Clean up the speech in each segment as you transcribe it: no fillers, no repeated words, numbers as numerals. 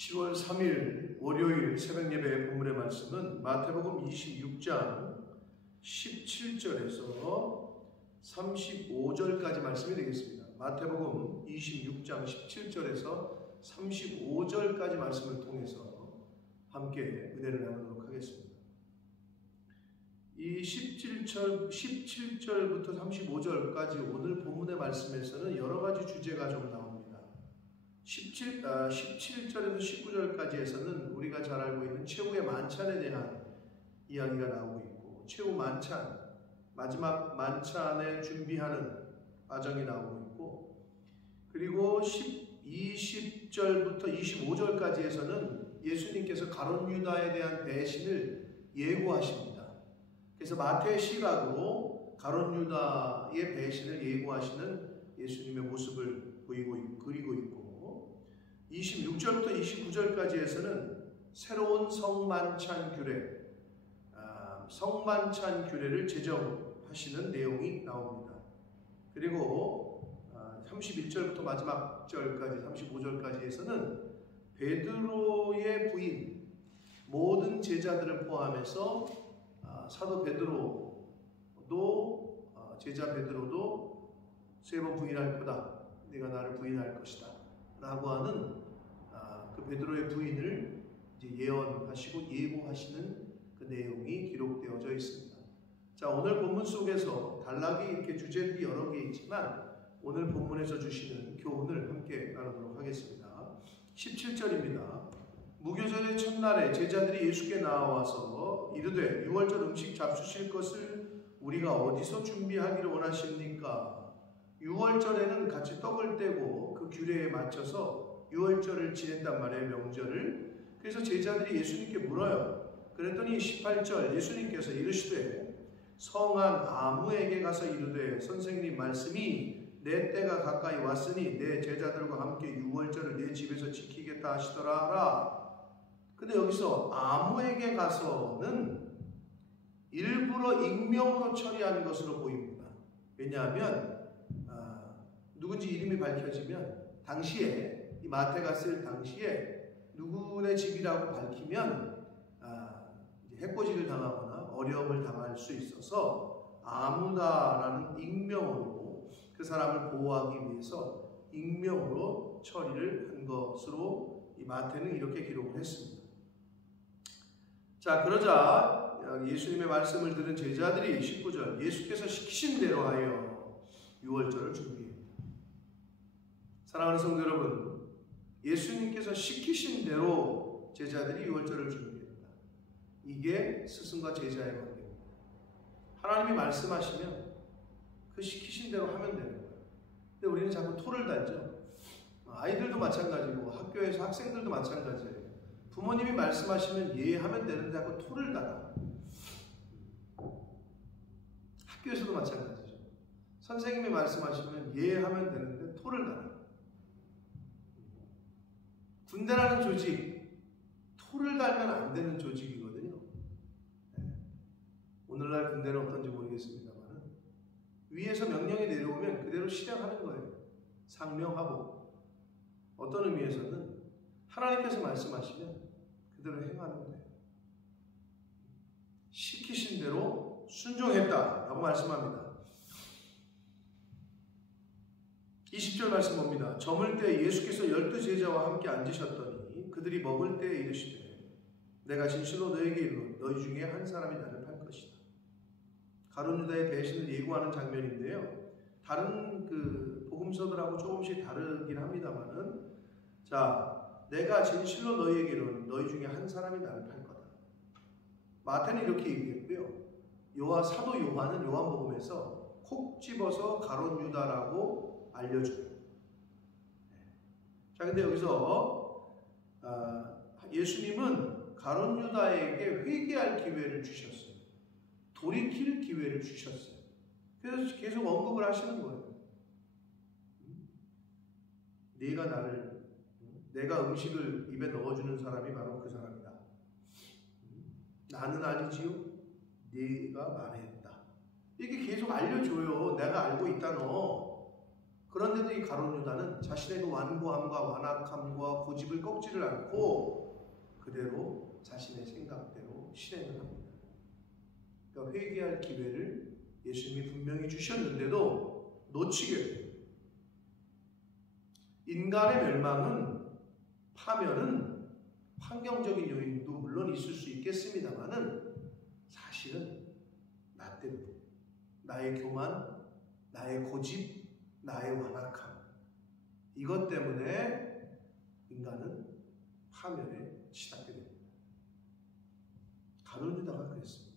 10월 3일 월요일 새벽 예배 본문의 말씀은 마태복음 26장 17절에서 35절까지 말씀이 되겠습니다. 마태복음 26장 17절에서 35절까지 말씀을 통해서 함께 은혜를 나누도록 하겠습니다. 이 17절부터 35절까지 오늘 본문의 말씀에서는 여러 가지 주제가 좀 나옵니다. 17절에서 19절까지에서는 우리가 잘 알고 있는 최후의 만찬에 대한 이야기가 나오고 있고, 최후 만찬, 마지막 만찬에 준비하는 과정이 나오고 있고, 그리고 20절부터 25절까지에서는 예수님께서 가룟 유다에 대한 배신을 예고하십니다. 그래서 마태의 시각으로 가룟 유다의 배신을 예고하시는 예수님의 모습을 그리고 있고, 26절부터 29절까지에서는 새로운 성만찬 규례를 제정하시는 내용이 나옵니다. 그리고 31절부터 마지막 절까지 35절까지에서는 베드로의 부인, 모든 제자들을 포함해서 사도 베드로도 제자 베드로도 세 번 부인할 거다. 네가 나를 부인할 것이다. 라고 하는 그 베드로의 부인을 이제 예언하시고 예고하시는 그 내용이 기록되어져 있습니다. 자, 오늘 본문 속에서 단락이 이렇게 주제들이 여러 개 있지만 오늘 본문에서 주시는 교훈을 함께 나누도록 하겠습니다. 17절입니다. 무교절의 첫날에 제자들이 예수께 나와서 이르되 유월절 음식 잡수실 것을 우리가 어디서 준비하기를 원하십니까? 유월절에는 같이 떡을 떼고 그 규례에 맞춰서 유월절을 지낸단 말이에요, 명절을. 그래서 제자들이 예수님께 물어요. 그랬더니 18절 예수님께서 이르시되 성한 아무에게 가서 이르되 선생님 말씀이 내 때가 가까이 왔으니 내 제자들과 함께 유월절을 내 집에서 지키겠다 하시더라 하라. 근데 여기서 아무에게 가서는 일부러 익명으로 처리하는 것으로 보입니다. 왜냐하면 누군지 이름이 밝혀지면 당시에 이 마태가 쓸 당시에 누구네 집이라고 밝히면 해코지를 당하거나 어려움을 당할 수 있어서 아무다라는 익명으로 그 사람을 보호하기 위해서 익명으로 처리를 한 것으로 이 마태는 이렇게 기록을 했습니다. 자, 그러자 예수님의 말씀을 들은 제자들이 19절 예수께서 시키신 대로 하여 유월절을 준비합니다. 사랑하는 성도 여러분, 예수님께서 시키신 대로 제자들이 유월절을 준비합니다. 이게 스승과 제자의 관계입니다. 하나님이 말씀하시면 그 시키신 대로 하면 되는 거예요. 근데 우리는 자꾸 토를 달죠. 아이들도 마찬가지고 학교에서 학생들도 마찬가지예요. 부모님이 말씀하시면 예하면 되는데 자꾸 토를 달아. 학교에서도 마찬가지죠. 선생님이 말씀하시면 예하면 되는데 토를 달아. 군대라는 조직, 토를 달면 안 되는 조직이거든요. 오늘날 군대는 어떤지 모르겠습니다만 위에서 명령이 내려오면 그대로 실행하는 거예요. 상명하복. 어떤 의미에서는 하나님께서 말씀하시면 그대로 행하는 거예요. 시키신 대로 순종했다라고 말씀합니다. 20절 말씀 봅니다. 저물 때 예수께서 12제자와 함께 앉으셨더니 그들이 먹을 때에 이르시되 내가 진실로 너에게 이르노니 너희 중에 한 사람이 나를 팔 것이다. 가룟 유다의 배신을 예고하는 장면인데요. 다른 그 복음서들하고 조금씩 다르긴 합니다만은, 자, 내가 진실로 너희에게 이르노니 너희 중에 한 사람이 나를 팔 거다. 마태는 이렇게 얘기했고요. 사도 요한은 요한복음에서 콕 집어서 가룟 유다라고 알려줘요. 자, 근데 여기서 예수님은 가룟 유다에게 회개할 기회를 주셨어요. 돌이킬 기회를 주셨어요. 그래서 계속 언급을 하시는 거예요. 내가 음식을 입에 넣어주는 사람이 바로 그 사람이다. 나는 아니지요. 네가 말했다. 이렇게 계속 알려줘요. 내가 알고 있다 너. 그런데도 이 가룟 유다는 자신의 그 완고함과 완악함과 고집을 꺾지를 않고 그대로 자신의 생각대로 실행을 합니다. 그러니까 회개할 기회를 예수님이 분명히 주셨는데도 놓치게 돼요. 인간의 멸망은, 파멸은 환경적인 요인도 물론 있을 수 있겠습니다만은 사실은 나 때문에, 나의 교만, 나의 고집, 나의 완악함, 이것 때문에 인간은 파멸에 치닫게 됩니다. 가룟 유다가 그랬습니다.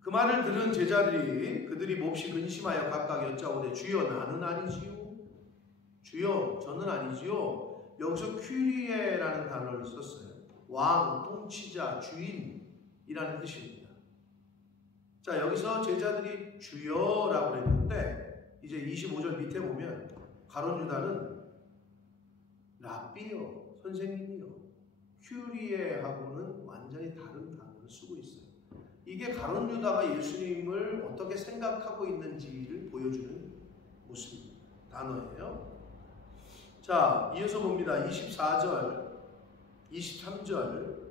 그 말을 들은 제자들이 그들이 몹시 근심하여 각각 여짜오되 주여 나는 아니지요. 주여 저는 아니지요. 여기서 퀴리에라는 단어를 썼어요. 왕, 통치자, 주인이라는 뜻입니다. 자, 여기서 제자들이 주여라고 했는데 이제 25절 밑에 보면 가룟 유다는 랍비요, 선생님이요, 큐리에하고는 완전히 다른 단어를 쓰고 있어요. 이게 가룟 유다가 예수님을 어떻게 생각하고 있는지를 보여주는 모습입니다. 단어예요. 자, 이어서 봅니다. 24절, 23절.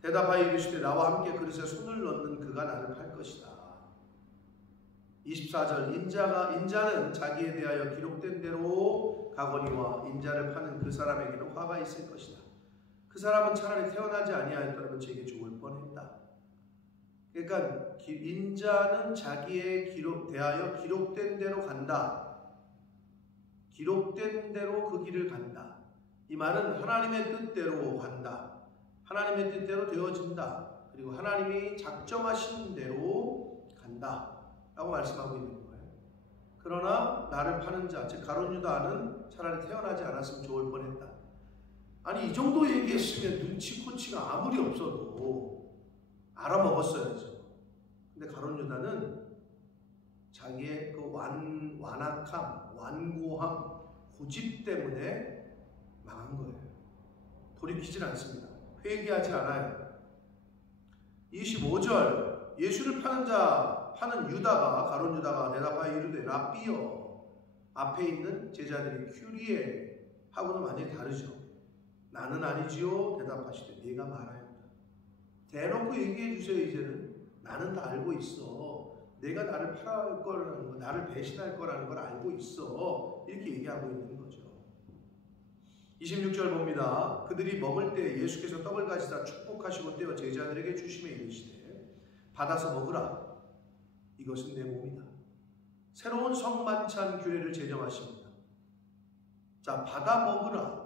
대답하여 이르시되 나와 함께 그릇에 손을 넣는 그가 나를 팔 것이다. 24절. 인자는 자기에 대하여 기록된 대로 가거니와 인자를 파는 그 사람에게는 화가 있을 것이다. 그 사람은 차라리 태어나지 아니하였더라면 제게 죽을 뻔했다. 그러니까 인자는 자기에 대하여 기록된 대로 간다. 기록된 대로 그 길을 간다. 이 말은 하나님의 뜻대로 간다. 하나님의 뜻대로 되어진다. 그리고 하나님이 작정하신 대로 간다. 라고 말씀하고 있는 거예요. 그러나 나를 파는 자, 즉 가룟 유다는 차라리 태어나지 않았으면 좋을 뻔했다. 아니 이 정도 얘기했으면 눈치코치가 아무리 없어도 알아먹었어야죠. 근데 가룟 유다는 자기의 그 완악함, 완고함, 고집 때문에 망한 거예요. 돌이키질 않습니다. 회개하지 않아요. 25절. 예수를 파는 유다가, 가룟 유다가 대답하여 이르되 랍비여. 앞에 있는 제자들이 큐리에 하고는 완전히 다르죠. 나는 아니지요. 대답하시되 네가 말하였다. 대놓고 얘기해 주세요. 이제는 나는 다 알고 있어. 내가 나를 팔아갈 거라는 거, 나를 배신할 거라는 걸 알고 있어. 이렇게 얘기하고 있는 거죠. 26절 봅니다. 그들이 먹을 때 예수께서 떡을 가지사 축복하시고 떼어 제자들에게 주시며 이르시되 받아서 먹으라. 이것은 내 몸이다. 새로운 성만찬 규례를 제정하십니다. 자, 받아 먹으라.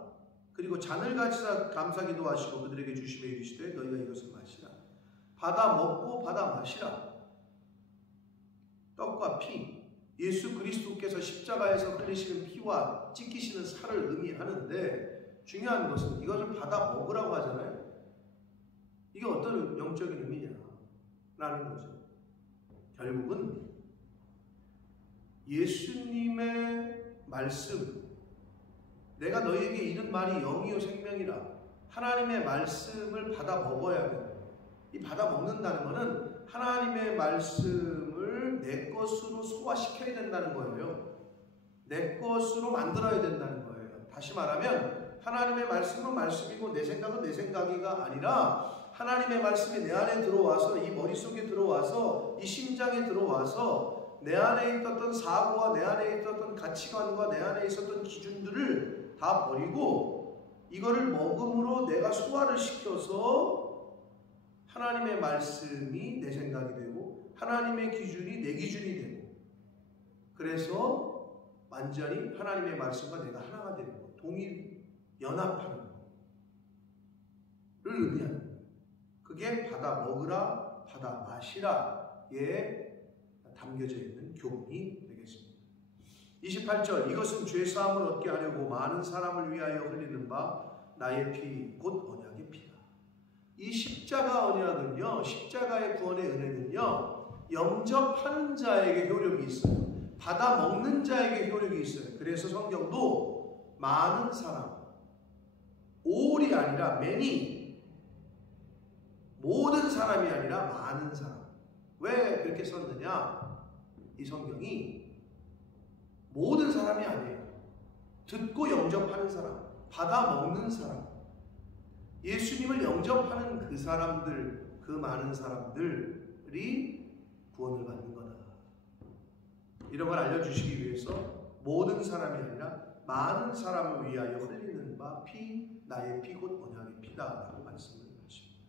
그리고 잔을 가지사 감사기도 하시고 그들에게 주시며 이르시되 너희가 이것을 마시라. 받아 먹고 받아 마시라. 떡과 피, 예수 그리스도께서 십자가에서 흘리시는 피와 찢기시는 살을 의미하는데 중요한 것은 이것을 받아 먹으라고 하잖아요. 이게 어떤 영적인 의미냐라는 거죠. 결국은 예수님의 말씀, 내가 너희에게 이른 말이 영이요 생명이라, 하나님의 말씀을 받아 먹어야 돼요. 이 받아 먹는다는 것은 하나님의 말씀을 내 것으로 소화시켜야 된다는 거예요. 내 것으로 만들어야 된다는 거예요. 다시 말하면 하나님의 말씀은 말씀이고 내 생각은 내 생각이가 아니라 하나님의 말씀이 내 안에 들어와서 이 머릿속에 들어와서 이 심장에 들어와서 내 안에 있었던 사고와 내 안에 있었던 가치관과 내 안에 있었던 기준들을 다 버리고 이거를 먹음으로 내가 소화를 시켜서 하나님의 말씀이 내 생각이 되고 하나님의 기준이 내 기준이 되고 그래서 완전히 하나님의 말씀과 내가 하나가 되는 거, 동일 연합하는 거를 의미하는 거예요. 그게 받아 먹으라, 받아 마시라에 담겨져 있는 교훈이 되겠습니다. 28절. 이것은 죄사함을 얻게 하려고 많은 사람을 위하여 흘리는 바 나의 피, 곧 언약의 피다. 이 십자가 언약은요, 십자가의 구원의 은혜는요, 영접하는 자에게 효력이 있어요. 받아 먹는 자에게 효력이 있어요. 그래서 성경도 많은 사람, all이 아니라 many, 모든 사람이 아니라 많은 사람. 왜 그렇게 썼느냐? 이 성경이 모든 사람이 아니에요. 듣고 영접하는 사람, 받아 먹는 사람, 예수님을 영접하는 그 사람들, 그 많은 사람들이 구원을 받는 거다. 이런 걸 알려주시기 위해서 모든 사람이 아니라 많은 사람을 위하여 흘리는 바 피, 나의 피 곧 언약의 피다라고 말씀을 하십니다.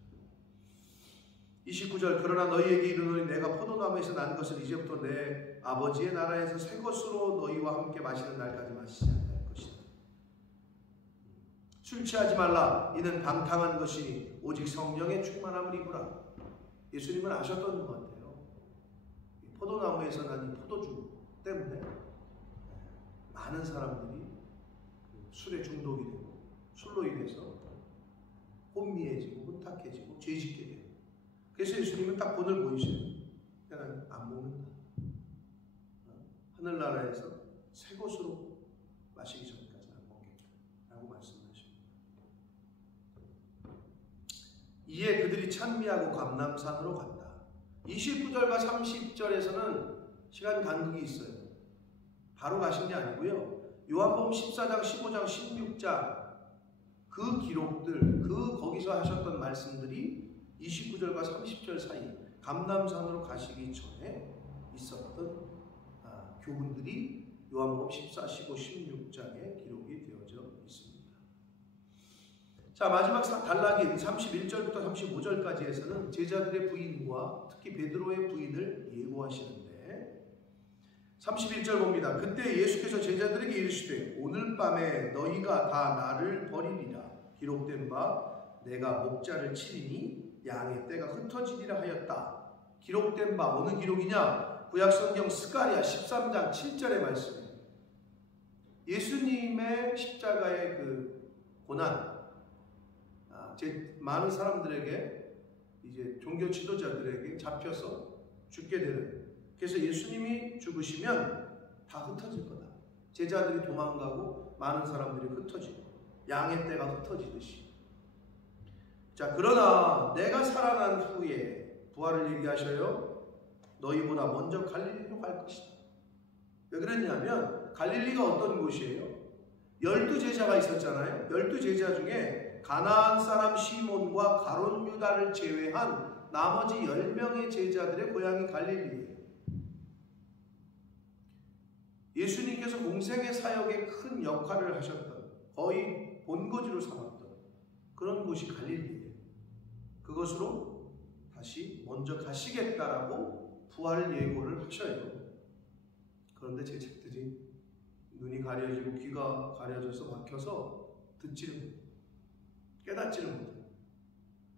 29절 그러나 너희에게 이르노니 내가 포도나무에서 난 것을 이제부터 내 아버지의 나라에서 새 것으로 너희와 함께 마시는 날까지 마시지 않을 것이다. 술 취하지 말라. 이는 방탕한 것이니 오직 성령의 충만함을 입으라. 예수님은 아셨던 것 같아요. 포도나무에서 난 이 포도주 때문에 많은 사람들이 술에 중독이 되고 술로 인해서 혼미해지고 혼탁해지고 죄짓게 돼요. 그래서 예수님은 딱 본을 보이셔요. 나는 안 먹는다. 하늘나라에서 새 것으로 마시기 전까지 안 먹겠다 라고 말씀하십니다. 이에 그들이 찬미하고 감람산으로 갔다. 29절과 30절에서는 시간 간극이 있어요. 바로 가신 게 아니고요. 요한복음 14장, 15장, 16장 그 기록들, 거기서 하셨던 말씀들이 29절과 30절 사이 감람산으로 가시기 전에 있었던 교훈들이 요한복음 14, 15, 16장에 기록이 되어져 있습니다. 자, 마지막 단락인 31절부터 35절까지에서는 제자들의 부인과 특히 베드로의 부인을 예고하시는데 31절 봅니다. 그때 예수께서 제자들에게 이르시되 오늘 밤에 너희가 다 나를 버리리라. 기록된 바 내가 목자를 치리니 양의 떼가 흩어지리라 하였다. 기록된 바 어느 기록이냐? 구약성경 스가랴 13장 7절의 말씀입니다. 예수님의 십자가의 그 고난, 많은 사람들에게 이제 종교 지도자들에게 잡혀서 죽게 되는. 그래서 예수님이 죽으시면 다 흩어질 거다. 제자들이 도망가고 많은 사람들이 흩어지고 양의 떼가 흩어지듯이. 자, 그러나 내가 살아난 후에 부활을 얘기하셔요. 너희보다 먼저 갈릴리로 갈 것이다. 왜 그랬냐면 갈릴리가 어떤 곳이에요? 12제자가 있었잖아요. 12제자 중에 가나안 사람 시몬과 가룟 유다를 제외한 나머지 10명의 제자들의 고향이 갈릴리예요. 예수님께서 공생의 사역에 큰 역할을 하셨던, 거의 본거지로 삼았던 그런 곳이 갈릴리예요. 그것으로 다시 먼저 가시겠다라고 부활 예고를 하셔요. 그런데 제자들이 눈이 가려지고 귀가 가려져서 막혀서 듣지를 못해요. 깨닫지를 못해요.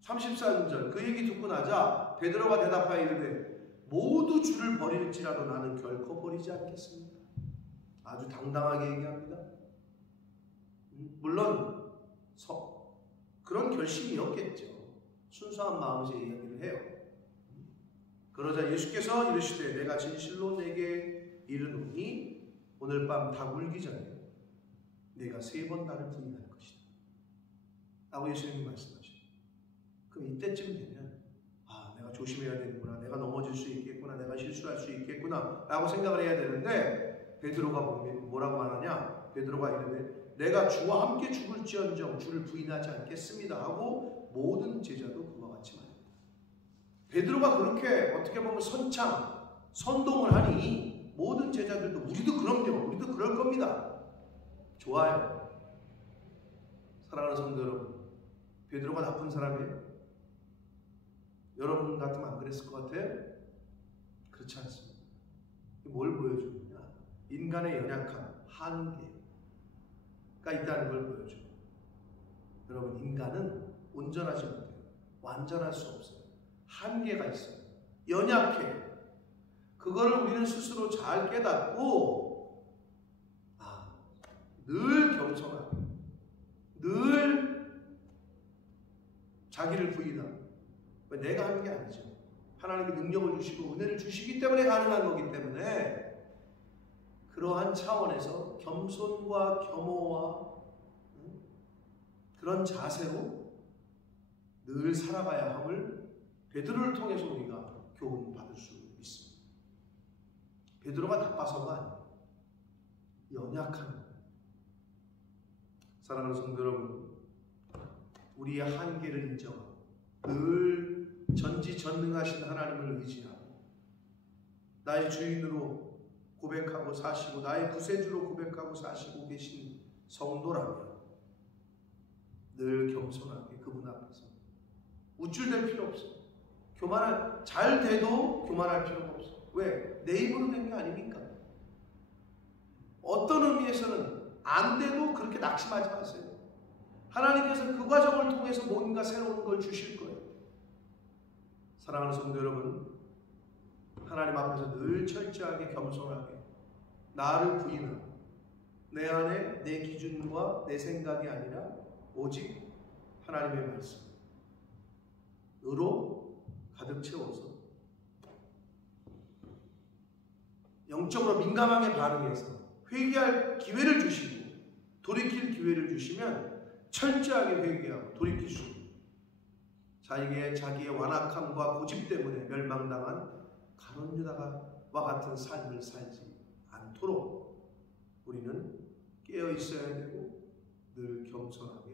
33절 그 얘기 듣고 나자 베드로가 대답하여 이르되 모두 주를 버릴지라도 나는 결코 버리지 않겠습니다. 아주 당당하게 얘기합니다. 물론 그런 결심이었겠죠. 순수한 마음에서 이야기를 해요. 그러자 예수께서 이르시되 내가 진실로 내게 이르노니 오늘 밤 다 울기 전에 내가 3번 나를 부인할 것이다 라고 예수님이 말씀하셔요. 그럼 이때쯤 되면 내가 조심해야 되는구나, 내가 넘어질 수 있겠구나, 내가 실수할 수 있겠구나 라고 생각을 해야 되는데 베드로가 뭐라고 말하냐? 베드로가 이르되 내가 주와 함께 죽을지언정 주를 부인하지 않겠습니다 하고 모든 제자도 그와 같이 말합니다. 베드로가 그렇게 어떻게 보면 선동을 하니 모든 제자들도 우리도 그럴 겁니다. 좋아요. 사랑하는 성도 여러분, 베드로가 나쁜 사람이에요? 여러분 같으면 안 그랬을 것 같아요? 그렇지 않습니다. 뭘 보여주느냐? 인간의 연약함, 한계가 있다는 걸 보여줘요. 여러분, 인간은 온전하지 못해요. 완전할 수 없어요. 한계가 있어요. 연약해. 그거를 우리는 스스로 잘 깨닫고 늘 겸손하고 늘 자기를 부인하고. 내가 하는 게 아니죠. 하나님이 능력을 주시고 은혜를 주시기 때문에 가능한 거기 때문에 그러한 차원에서 겸손과 겸허와 그런 자세로 늘 살아가야 함을 베드로를 통해서 우리가 교훈받을 수 있습니다. 베드로가 나빠서가 아니에요. 연약한 사랑하는 성도 여러분, 우리의 한계를 인정하고 늘 전지전능하신 하나님을 의지하고 나의 주인으로 고백하고 사시고 나의 구세주로 고백하고 사시고 계신 성도라면 늘 겸손하게 그분 앞에서 우쭐댈 필요 없어. 잘 돼도 교만할 필요가 없어. 왜? 내 입으로 된 게 아니니까. 어떤 의미에서는 안 돼도 그렇게 낙심하지 마세요. 하나님께서 그 과정을 통해서 뭔가 새로운 걸 주실 거예요. 사랑하는 성도 여러분, 하나님 앞에서 늘 철저하게 겸손하게 나를 부인하고 내 안에 내 기준과 내 생각이 아니라 오직 하나님의 말씀으로 가득 채워서 영적으로 민감하게 반응해서 회개할 기회를 주시고 돌이킬 기회를 주시면 철저하게 회개하고 돌이킬 수 있는 자기의 완악함과 고집 때문에 멸망당한 가룟 유다와 같은 삶을 살지 않도록 우리는 깨어 있어야 되고 늘 겸손하게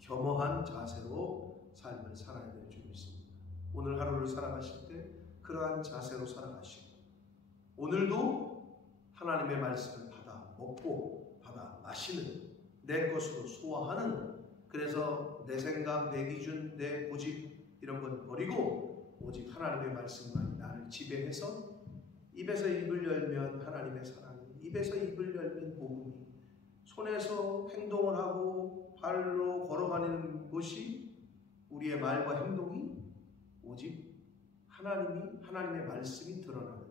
겸허한 자세로 삶을 살아야 될 줄 믿습니다. 오늘 하루를 살아가실 때 그러한 자세로 살아가시고 오늘도 하나님의 말씀을 받아 먹고 받아 마시는 내 것으로 소화하는, 그래서 내 생각, 내 기준, 내 고집 이런 건 버리고 오직 하나님의 말씀만 나를 지배해서 입에서 입을 열면 하나님의 사랑이, 입에서 입을 열면 복음이, 손에서 행동을 하고 발로 걸어가는 것이 우리의 말과 행동이 오직 하나님의 말씀이 드러나는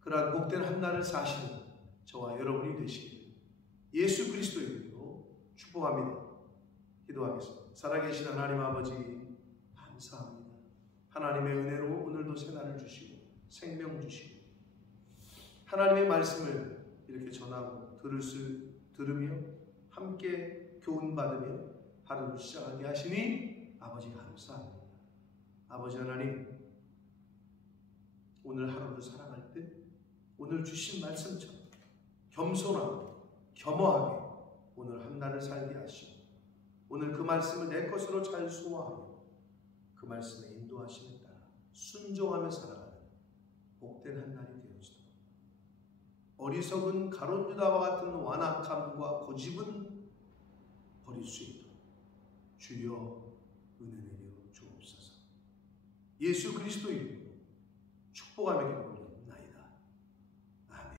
그러한 복된 한 날을 사시는 저와 여러분이 되시기를 예수 그리스도의 이름으로 축복합니다. 기도하겠습니다. 살아계신 하나님 아버지 감사합니다. 하나님의 은혜로 오늘도 새날을 주시고 생명 주시고 하나님의 말씀을 이렇게 전하고 들으며 함께 교훈받으며 하루를 시작하게 하시니 아버지 감사합니다. 아버지 하나님, 오늘 하루를 살아갈 때 오늘 주신 말씀처럼 겸손하고 겸허하게 오늘 한 날을 살게 하시고 오늘 그 말씀을 내 것으로 잘 소화하며 그 말씀에 인도하심에 따라 순종하며 살아가는 복된 한 날이 되어지도록 어리석은 가룟 유다와 같은 완악함과 고집은 버릴 수 있도록 주여 은혜 내려 주옵소서. 예수 그리스도 이름으로 축복하며 기도합니다.